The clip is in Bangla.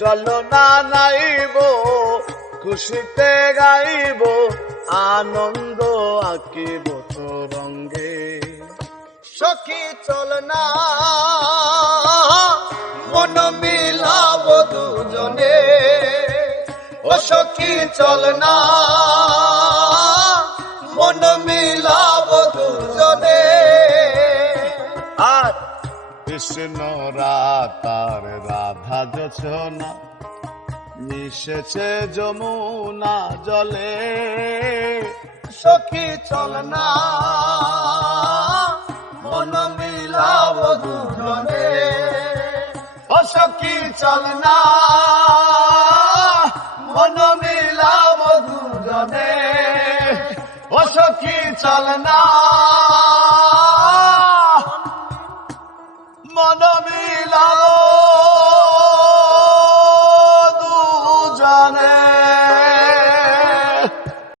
চলো না নাইব খুশিতে গাইব আনন্দ আঁকিব রঙ্গে সখী চল না মন মিলাব দুজনে ও সখী চল না মন মিলাব দুজনে আর কৃষ্ণ রাতার রাধা জোছনা মিশেছে যমুনা জলে সখী চল না মন মিলাব দুজনে ও সখী চল না মন মিলাব দুজনে ও সখী চল না মন মিলাব দুজনে